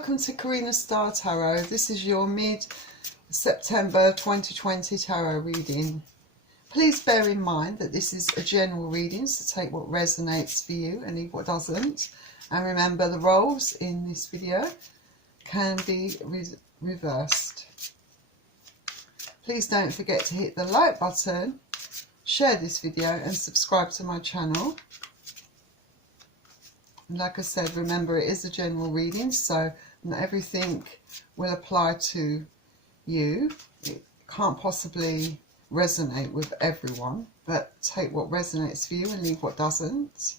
welcome to Karina Star Tarot. This is your mid-September 2020 tarot reading. Please bear in mind that this is a general reading, so take what resonates for you and leave what doesn't. And remember, the roles in this video can be reversed. Please don't forget to hit the like button, share this video and subscribe to my channel. Like I said, remember it is a general reading, so not everything will apply to you. It can't possibly resonate with everyone, but take what resonates for you and leave what doesn't.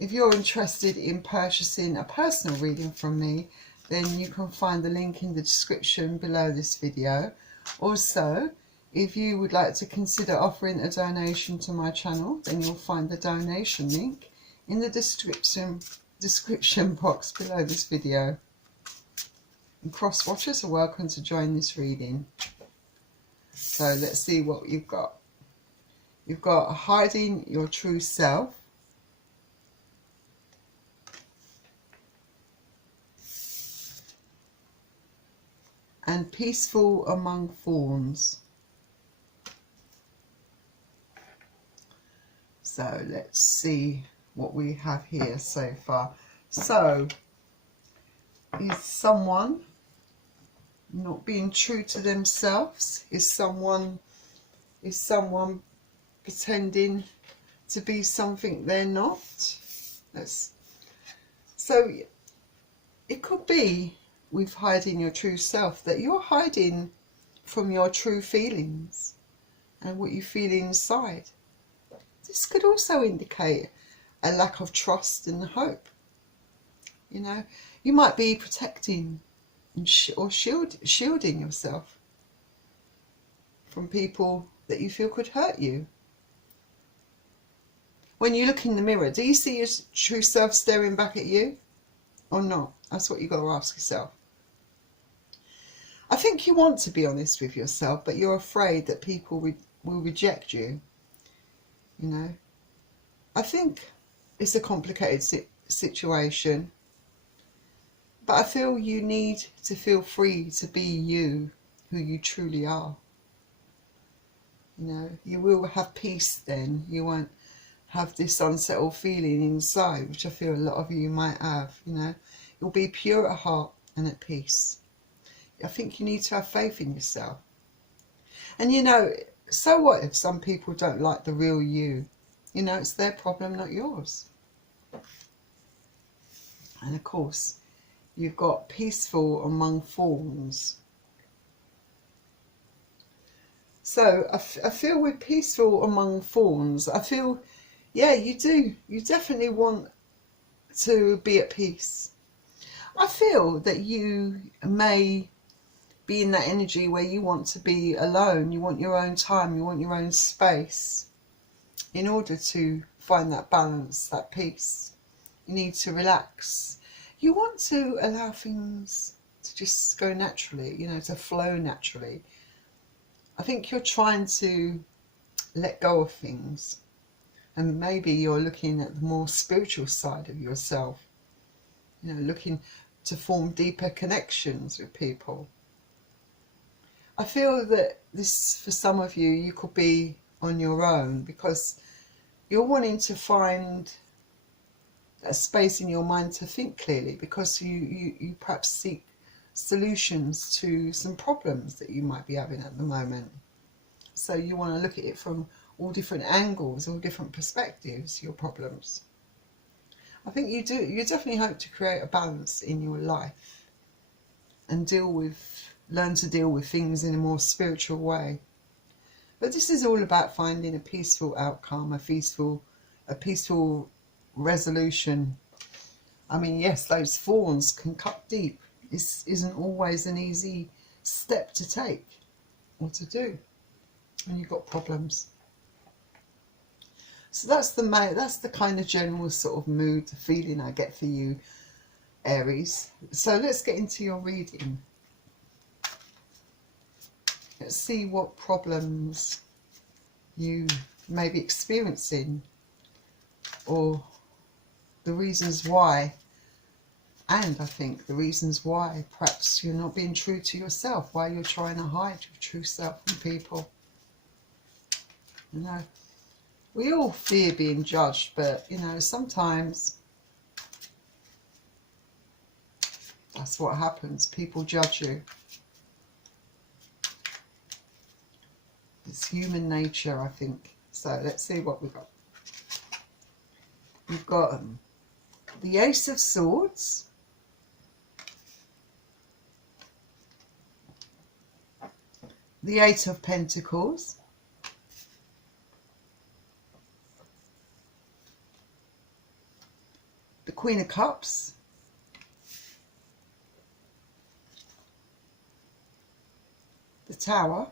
If you're interested in purchasing a personal reading from me, then you can find the link in the description below this video. Also, if you would like to consider offering a donation to my channel, then you'll find the donation link in the description box below this video. And cross watchers are welcome to join this reading. So let's see what you've got. You've got hiding your true self, and peaceful among thorns. So let's see what we have here so far. So, is someone not being true to themselves? Is someone pretending to be something they're not? So it could be with hiding your true self that you're hiding from your true feelings and what you feel inside. This could also indicate a lack of trust and hope. You know, you might be protecting or shielding yourself from people that you feel could hurt you. When you look in the mirror, do you see your true self staring back at you or not? That's what you've got to ask yourself. I think you want to be honest with yourself, but you're afraid that people will reject you. You know, I think it's a complicated situation, but I feel you need to feel free to be you, who you truly are. You know, you will have peace then. You won't have this unsettled feeling inside, which I feel a lot of you might have. You know, you'll be pure at heart and at peace. I think you need to have faith in yourself. And you know, so what if some people don't like the real you? You know, it's their problem, not yours. And of course, you've got peaceful among thorns. So I feel with peaceful among thorns, I feel, yeah, you do. You definitely want to be at peace. I feel that you may be in that energy where you want to be alone. You want your own time. You want your own space. In order to find that balance, that peace, you need to relax. You want to allow things to just go naturally, you know, to flow naturally. I think you're trying to let go of things. And maybe you're looking at the more spiritual side of yourself. You know, looking to form deeper connections with people. I feel that this, for some of you, you could be on your own because you're wanting to find a space in your mind to think clearly, because you perhaps seek solutions to some problems that you might be having at the moment. So you want to look at it from all different angles, all different perspectives, your problems. I think you definitely hope to create a balance in your life and learn to deal with things in a more spiritual way. But this is all about finding a peaceful outcome, a peaceful resolution. I mean, yes, those thorns can cut deep. This isn't always an easy step to take or to do when you've got problems. So that's the kind of general sort of mood, the feeling I get for you, Aries. So let's get into your reading. Let's see what problems you may be experiencing, or the reasons why And I think the reasons why perhaps you're not being true to yourself, why you're trying to hide your true self from people. You know, we all fear being judged, but, you know, sometimes that's what happens. People judge you. It's human nature, I think. So let's see what we've got. We've got the Ace of Swords, the Eight of Pentacles, the Queen of Cups, the Tower,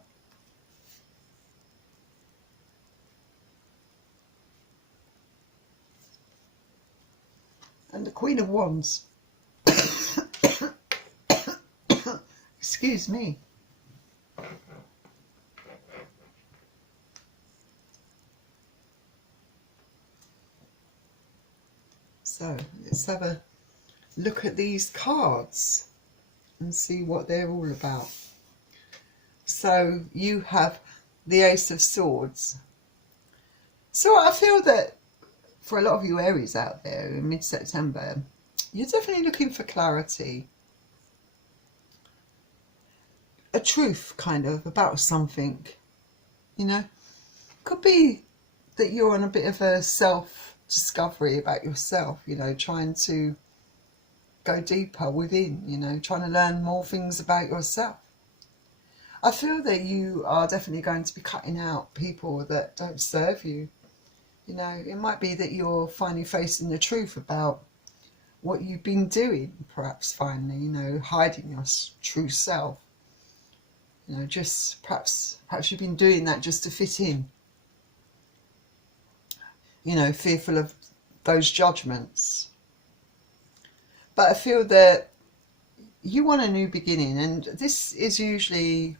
and the Queen of Wands. Excuse me. So let's have a look at these cards and see what they're all about. So you have the Ace of Swords. So I feel that for a lot of you Aries out there in mid-September, you're definitely looking for clarity. A truth, kind of, about something, you know. Could be that you're on a bit of a self-discovery about yourself, you know, trying to go deeper within, you know, trying to learn more things about yourself. I feel that you are definitely going to be cutting out people that don't serve you. You know, it might be that you're finally facing the truth about what you've been doing, perhaps finally, you know, hiding your true self. You know, just perhaps you've been doing that just to fit in. You know, fearful of those judgments. But I feel that you want a new beginning, and this is usually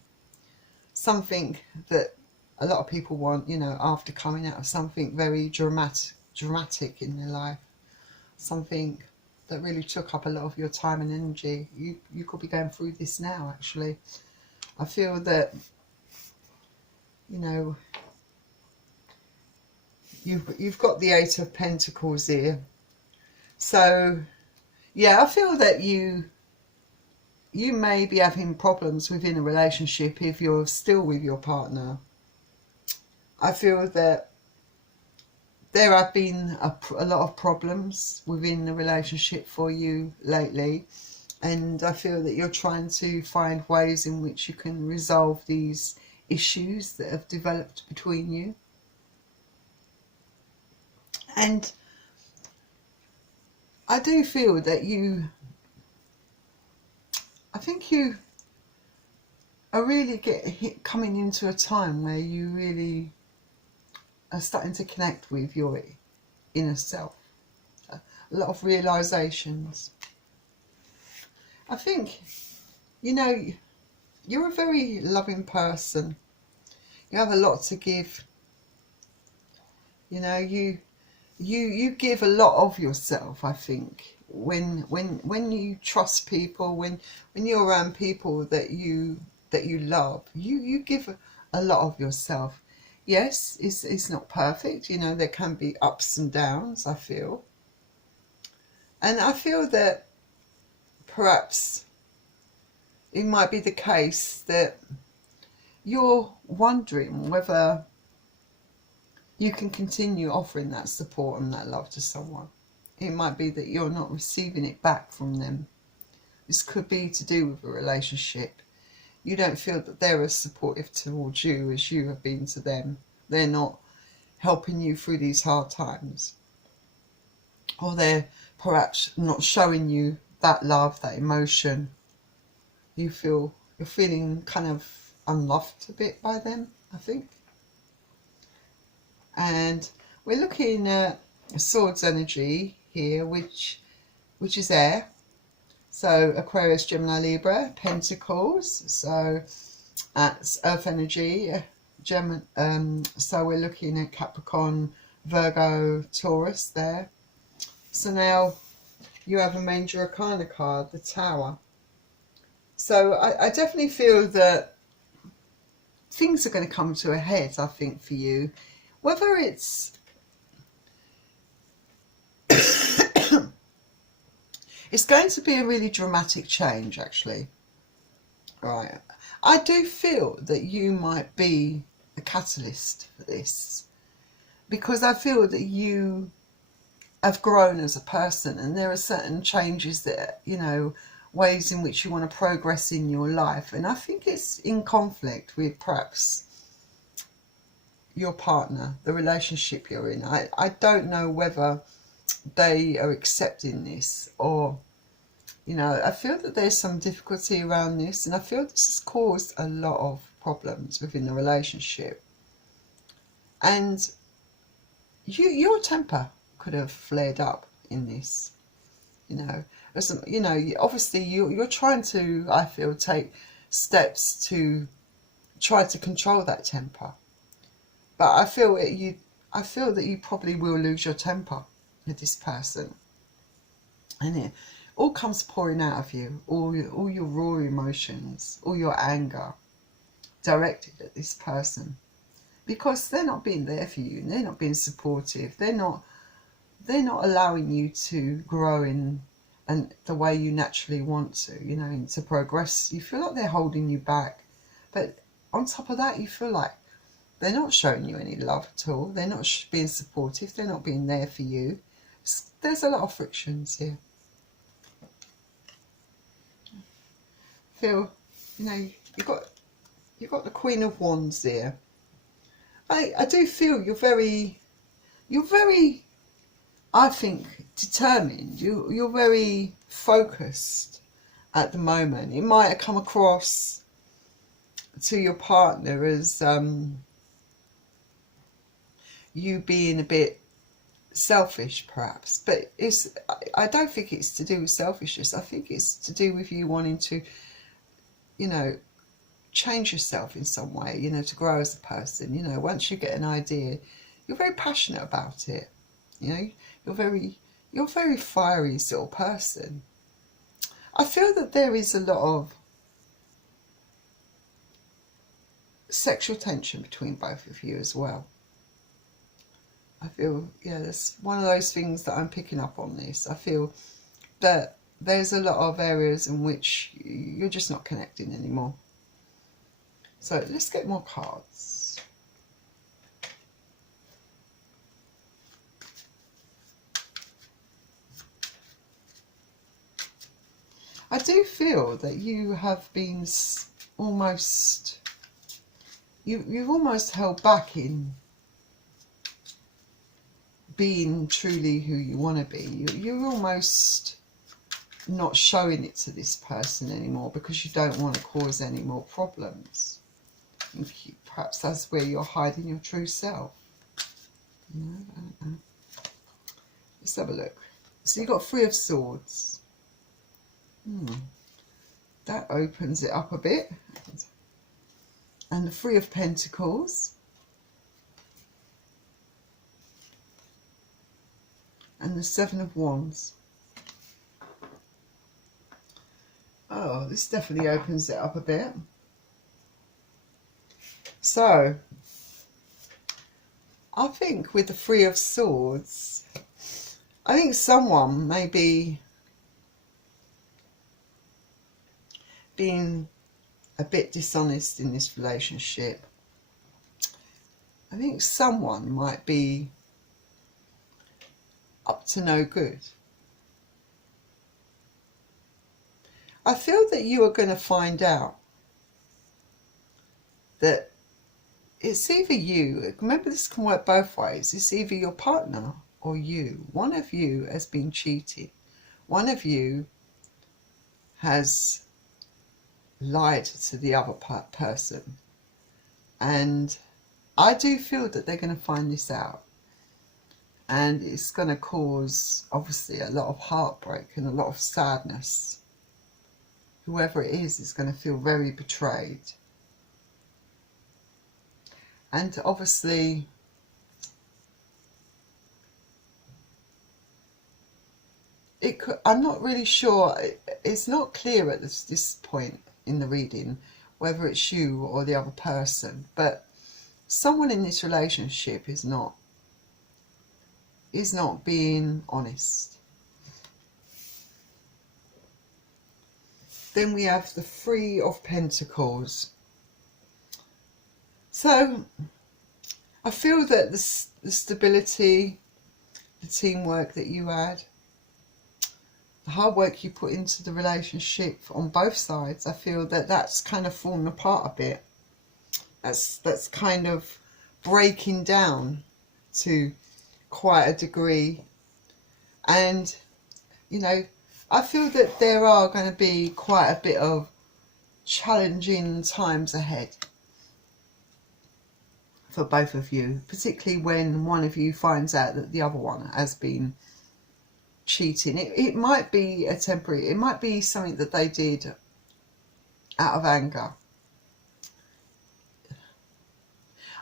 something that a lot of people want, you know, after coming out of something very dramatic in their life, something that really took up a lot of your time and energy. You could be going through this now, actually. I feel that, you know, you've got the Eight of Pentacles here. So yeah, I feel that you may be having problems within a relationship if you're still with your partner. I feel that there have been a lot of problems within the relationship for you lately, and I feel that you're trying to find ways in which you can resolve these issues that have developed between you. And I do feel that I think you are really coming into a time where you really are starting to connect with your inner self. A lot of realizations. I think, you know, you're a very loving person. You have a lot to give. You know, you give a lot of yourself, I think. When you trust people, when you're around people that you love, you give a lot of yourself. Yes, it's not perfect, you know, there can be ups and downs, I feel. And I feel that perhaps it might be the case that you're wondering whether you can continue offering that support and that love to someone. It might be that you're not receiving it back from them. This could be to do with a relationship. You don't feel that they're as supportive towards you as you have been to them. They're not helping you through these hard times. Or they're perhaps not showing you that love, that emotion. You're feeling kind of unloved a bit by them, I think. And we're looking at Swords energy here, which is air. So Aquarius, Gemini, Libra, Pentacles. So that's Earth energy. So we're looking at Capricorn, Virgo, Taurus there. So now you have a Major Arcana card, the Tower. So I definitely feel that things are going to come to a head, I think, for you. Whether it's it's going to be a really dramatic change, actually. Right. I do feel that you might be the catalyst for this, because I feel that you have grown as a person, and there are certain changes that, you know, ways in which you want to progress in your life, and I think it's in conflict with perhaps your partner, the relationship you're in. I don't know whether they are accepting this, or, you know, I feel that there's some difficulty around this, and I feel this has caused a lot of problems within the relationship. And your temper could have flared up in this, you know. As, you know, obviously you're trying to, I feel, take steps to try to control that temper. But I feel that you probably will lose your temper with this person. And it all comes pouring out of you, all your raw emotions, all your anger directed at this person, because they're not being there for you, and they're not being supportive. They're not allowing you to grow in and the way you naturally want to, you know, and to progress. You feel like they're holding you back. But on top of that, you feel like they're not showing you any love at all. They're not being supportive. They're not being there for you. There's a lot of frictions here. Feel, you know, you've got the Queen of Wands there. I do feel you're very, I think, determined. You're very focused at the moment. It might have come across to your partner as you being a bit selfish, perhaps, but I don't think it's to do with selfishness. I think it's to do with you wanting to, you know, change yourself in some way, you know, to grow as a person. You know, once you get an idea, you're very passionate about it. You know, you're a very fiery sort of person. I feel that there is a lot of sexual tension between both of you as well. I feel, yeah, that's one of those things that I'm picking up on this. I feel that there's a lot of areas in which you're just not connecting anymore. So let's get more cards. I do feel that you have been almost, you've almost held back in being truly who you want to be. You're almost not showing it to this person anymore because you don't want to cause any more problems. Perhaps that's where you're hiding your true self. No, I don't know. Let's have a look. So you've got Three of Swords. That opens it up a bit. And the Three of Pentacles. And the Seven of Wands. Oh, this definitely opens it up a bit. So, I think with the Three of Swords, I think someone may be being a bit dishonest in this relationship. I think someone might be up to no good. I feel that you are going to find out that it's either you, remember this can work both ways, it's either your partner or you. One of you has been cheated. One of you has lied to the other person. And I do feel that they're going to find this out. And it's going to cause, obviously, a lot of heartbreak and a lot of sadness. Whoever it is going to feel very betrayed. And obviously, I'm not really sure. It's not clear at this point in the reading whether it's you or the other person, but someone in this relationship is not being honest. Then we have the Three of Pentacles. So I feel that the stability, the teamwork that you had, the hard work you put into the relationship on both sides, I feel that that's kind of fallen apart a bit. That's kind of breaking down to quite a degree. And, you know, I feel that there are going to be quite a bit of challenging times ahead for both of you, particularly when one of you finds out that the other one has been cheating. It might be a temporary, it might be something that they did out of anger.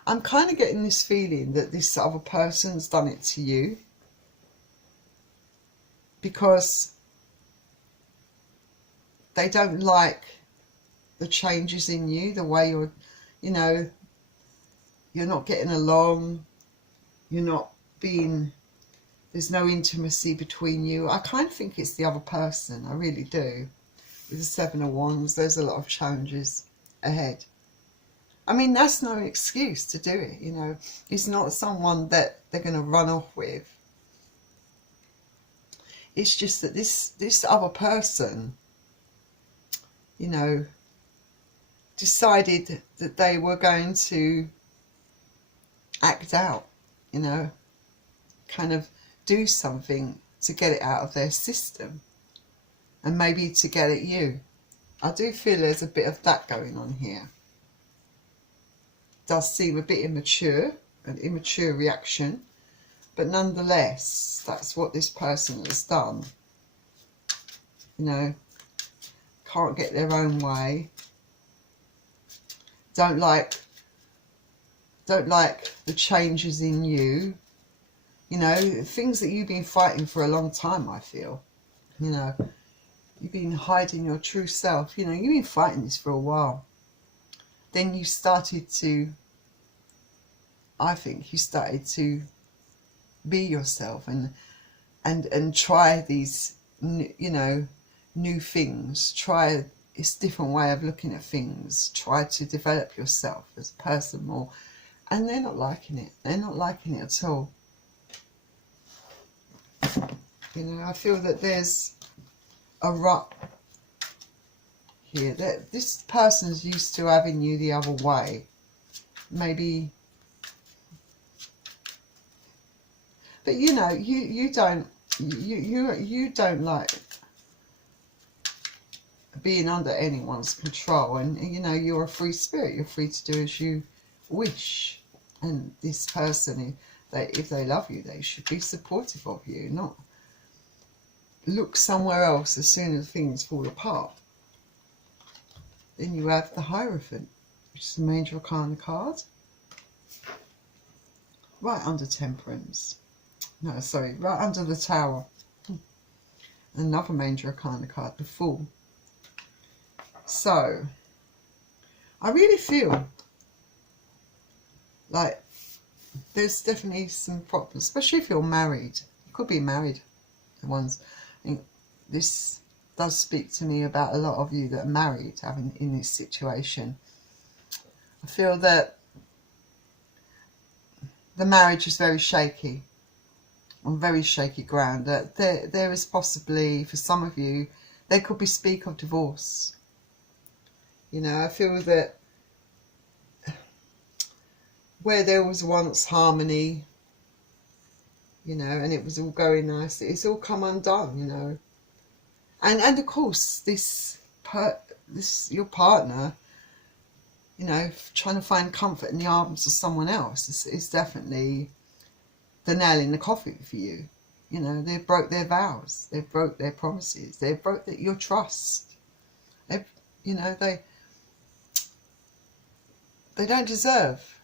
I'm kind of getting this feeling that this other person's done it to you because they don't like the changes in you, the way you're, you know, you're not getting along, you're not being, there's no intimacy between you. I kind of think it's the other person, I really do. With the Seven of Wands, there's a lot of challenges ahead. I mean, that's no excuse to do it, you know. It's not someone that they're going to run off with. It's just that this other person, you know, decided that they were going to act out, you know, kind of do something to get it out of their system and maybe to get at you. I do feel there's a bit of that going on here. Does seem a bit immature, an immature reaction, but nonetheless, that's what this person has done. You know, can't get their own way, don't like the changes in you, you know, things that you've been fighting for a long time. I feel, you know, you've been hiding your true self, you know, you've been fighting this for a while. Then you started to, I think you started to be yourself and try these, you know, new things, try this different way of looking at things, try to develop yourself as a person more, and they're not liking it. They're not liking it at all. You know, I feel that there's a rut here, that this person's used to having you the other way. Maybe, but you know, you don't like being under anyone's control, and you know, you're a free spirit, you're free to do as you wish. And this person, if they love you, they should be supportive of you, not look somewhere else as soon as things fall apart. Then you have the Hierophant, which is the Major Arcana card, right under Temperance. No, sorry, right under the Tower. Another Major Arcana card, the Fool. So, I really feel like there's definitely some problems, especially if you're married. You could be married, the ones. I think this does speak to me about a lot of you that are married, having in this situation. I feel that the marriage is very shaky, on very shaky ground. That there is possibly, for some of you, there could be speak of divorce. You know, I feel that where there was once harmony, you know, and it was all going nice, it's all come undone, you know. And of course, this your partner, you know, trying to find comfort in the arms of someone else is definitely the nail in the coffin for you. You know, they broke their vows, they broke their promises, they broke your trust. You know, they don't deserve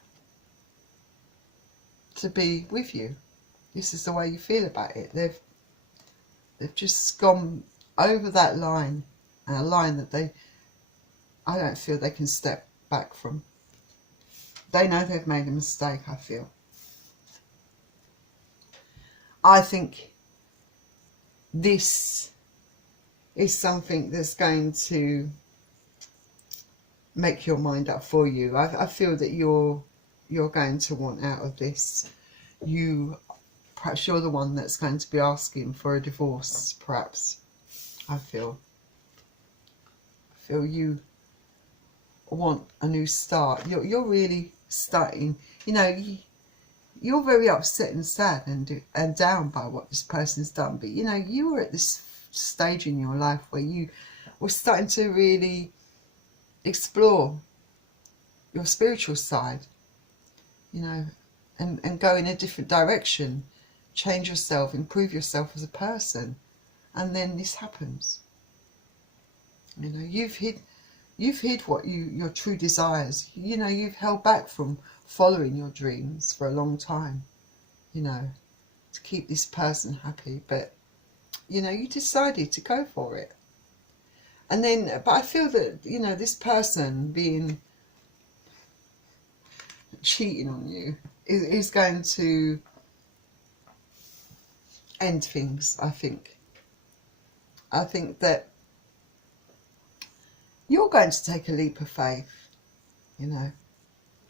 to be with you. This is the way you feel about it. They've just gone over that line, and a line that I don't feel they can step back from. They know they've made a mistake, I feel. I think this is something that's going to make your mind up for you. I feel that you're going to want out of this. Perhaps you're the one that's going to be asking for a divorce, perhaps. I feel you want a new start. You're really starting, you're very upset and sad and down by what this person's done. But, you were at this stage in your life where you were starting to really explore your spiritual side, and go in a different direction, change yourself, improve yourself as a person. And then this happens. You've hid what your true desires. You've held back from following your dreams for a long time, to keep this person happy. But, you decided to go for it. And then, but I feel that, this person cheating on you is going to end things, I think. I think that you're going to take a leap of faith,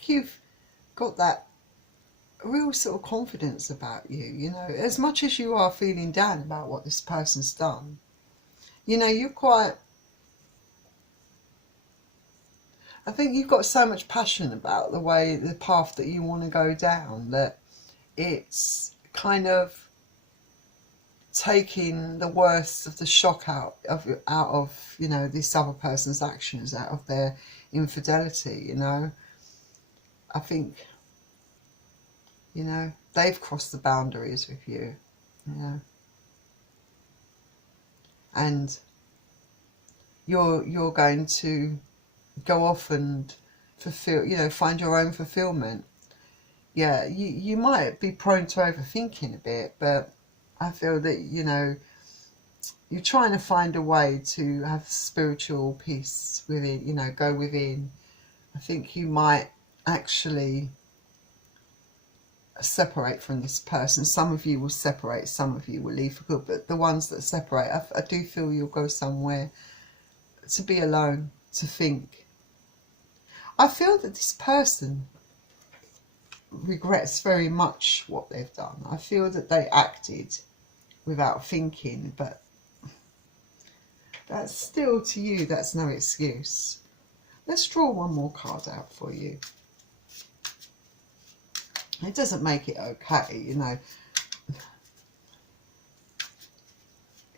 You've got that real sort of confidence about you, as much as you are feeling down about what this person's done, you're quite, I think you've got so much passion about the path that you want to go down, that it's kind of taking the worst of the shock out of this other person's actions, out of their infidelity. I think they've crossed the boundaries with you, and you're going to go off and fulfill, find your own fulfillment. Yeah, you might be prone to overthinking a bit, but I feel that, you're trying to find a way to have spiritual peace within, go within. I think you might actually separate from this person. Some of you will separate, some of you will leave for good, but the ones that separate, I do feel you'll go somewhere to be alone, to think. I feel that this person regrets very much what they've done. I feel that they acted without thinking, but that's still, to you, that's no excuse. Let's draw one more card out for you. It doesn't make it okay,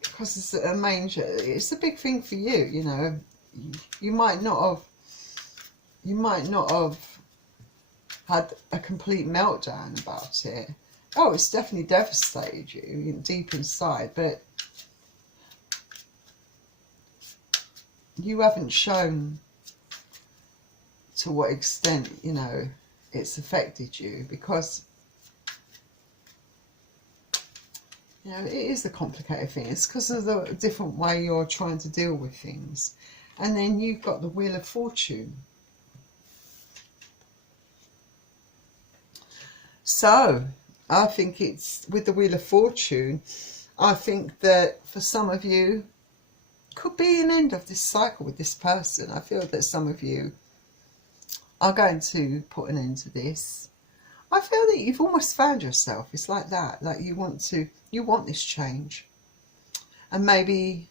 because it's a major, it's a big thing for you, you might not have had a complete meltdown about it. Oh, it's definitely devastated you deep inside, but you haven't shown to what extent, it's affected you, because, it is a complicated thing. It's because of the different way you're trying to deal with things. And then you've got the Wheel of Fortune. So, I think it's, with the Wheel of Fortune, I think that for some of you, could be an end of this cycle with this person. I feel that some of you are going to put an end to this. I feel that you've almost found yourself. It's like that. Like you want this change. And maybe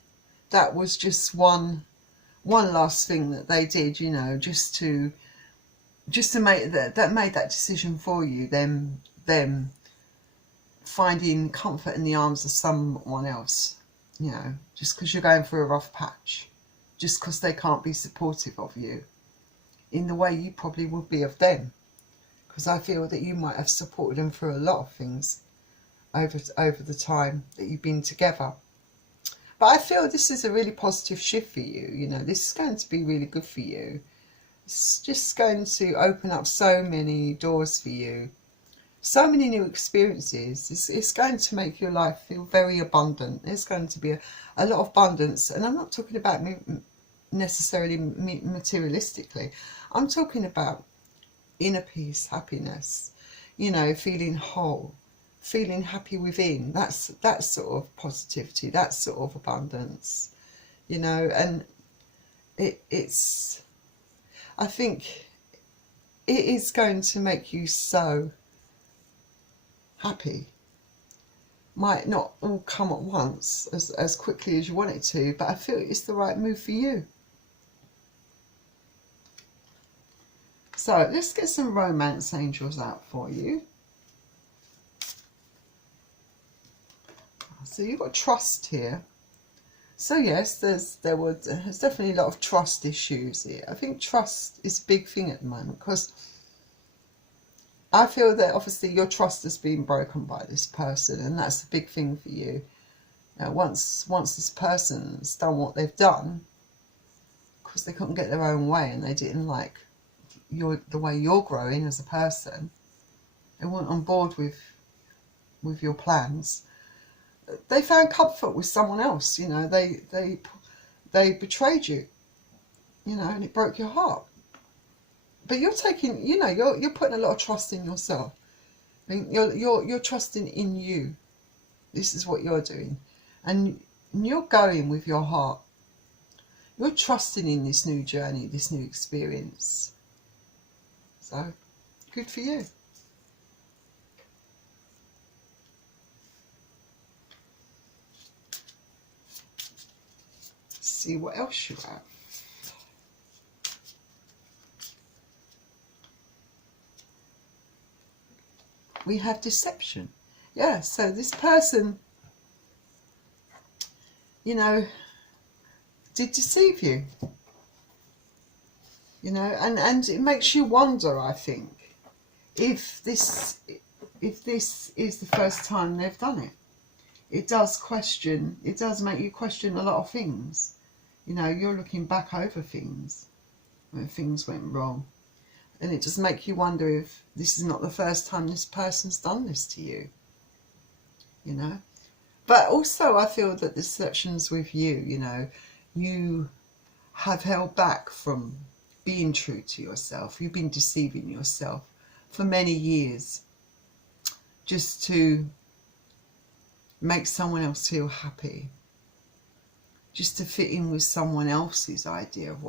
that was just one last thing that they did, just to make that made that decision for you, them finding comfort in the arms of someone else, just because you're going through a rough patch, just because they can't be supportive of you in the way you probably would be of them, because I feel that you might have supported them through a lot of things over the time that you've been together. But I feel this is a really positive shift for you. This is going to be really good for you. It's just going to open up so many doors for you, so many new experiences. It's going to make your life feel very abundant. There's going to be a lot of abundance, and I'm not talking about necessarily materialistically. I'm talking about inner peace, happiness, you know, feeling whole, feeling happy within. That's that sort of positivity, that sort of abundance, you know. And it's I think it is going to make you so happy. Might not all come at once as quickly as you want it to, but I feel it's the right move for you. So let's get some romance angels out for you. So you've got trust here. So yes, there's definitely a lot of trust issues here. I think trust is a big thing at the moment, because I feel that obviously your trust has been broken by this person, and that's a big thing for you. Once this person's done what they've done, because they couldn't get their own way and they didn't like the way you're growing as a person, they weren't on board with your plans. They found comfort with someone else, you know. They betrayed you, you know, and it broke your heart. But you're taking, you know, you're putting a lot of trust in yourself. I mean, you're trusting in you. This is what you're doing, and you're going with your heart. You're trusting in this new journey, this new experience. So, good for you. See what else you have. We have deception. Yeah, so this person, you know, did deceive you. You know, and it makes you wonder, I think, if this is the first time they've done it. It does make you question a lot of things. You know, you're looking back over things when things went wrong. And it just makes you wonder if this is not the first time this person's done this to you. You know? But also I feel that the deception's with you, you know. You have held back from being true to yourself. You've been deceiving yourself for many years just to make someone else feel happy, just to fit in with someone else's idea of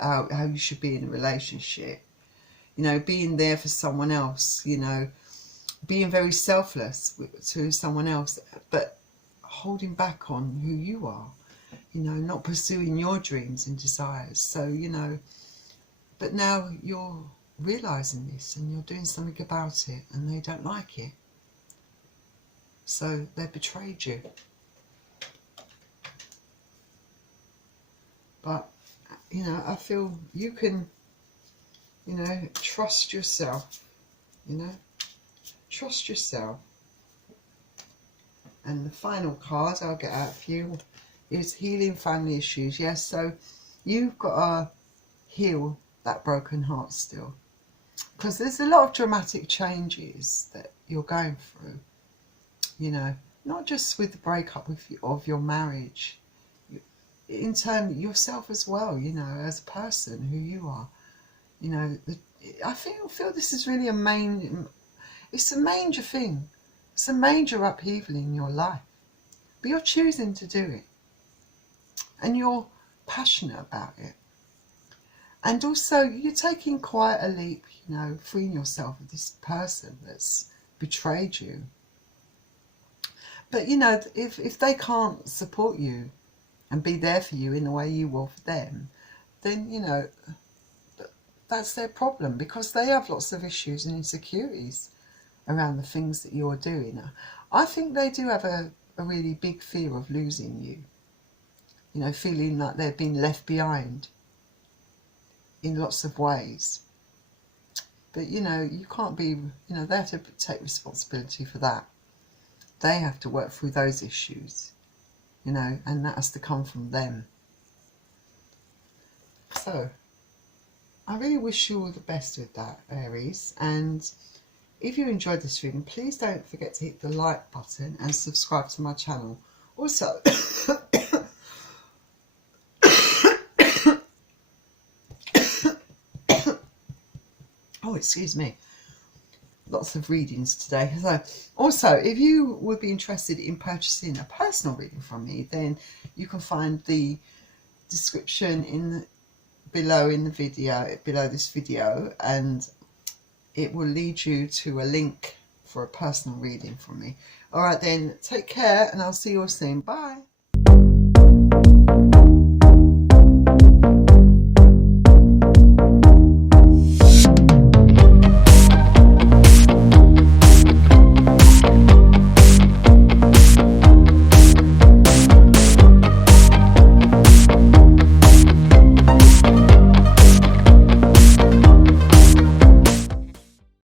how you should be in a relationship. You know, being there for someone else, you know, being very selfless to someone else, but holding back on who you are, you know, not pursuing your dreams and desires. So, you know, but now you're realising this and you're doing something about it, and they don't like it. So they betrayed you. But, you know, I feel you can, you know, trust yourself, you know, trust yourself. And the final card I'll get out for you is healing family issues. Yes, so you've got to heal that broken heart still, because there's a lot of dramatic changes that you're going through, you know, not just with the breakup of your marriage, in terms of yourself as well, you know, as a person, who you are. You know, I feel this is really it's a major thing. It's a major upheaval in your life. But you're choosing to do it. And you're passionate about it. And also, you're taking quite a leap, you know, freeing yourself of this person that's betrayed you. But, you know, if they can't support you and be there for you in the way you will for them, then, you know, that's their problem, because they have lots of issues and insecurities around the things that you're doing. I think they do have a really big fear of losing you, you know, feeling like they've been left behind in lots of ways. But, you know, you can't be, you know, they have to take responsibility for that. They have to work through those issues, you know, and that has to come from them. So I really wish you all the best with that, Aries. And if you enjoyed this reading, please don't forget to hit the like button and subscribe to my channel. Also, oh, excuse me, lots of readings today. So also, if you would be interested in purchasing a personal reading from me, then you can find the description below this video, and it will lead you to a link for a personal reading from me. All right then, take care, and I'll see you all soon. Bye.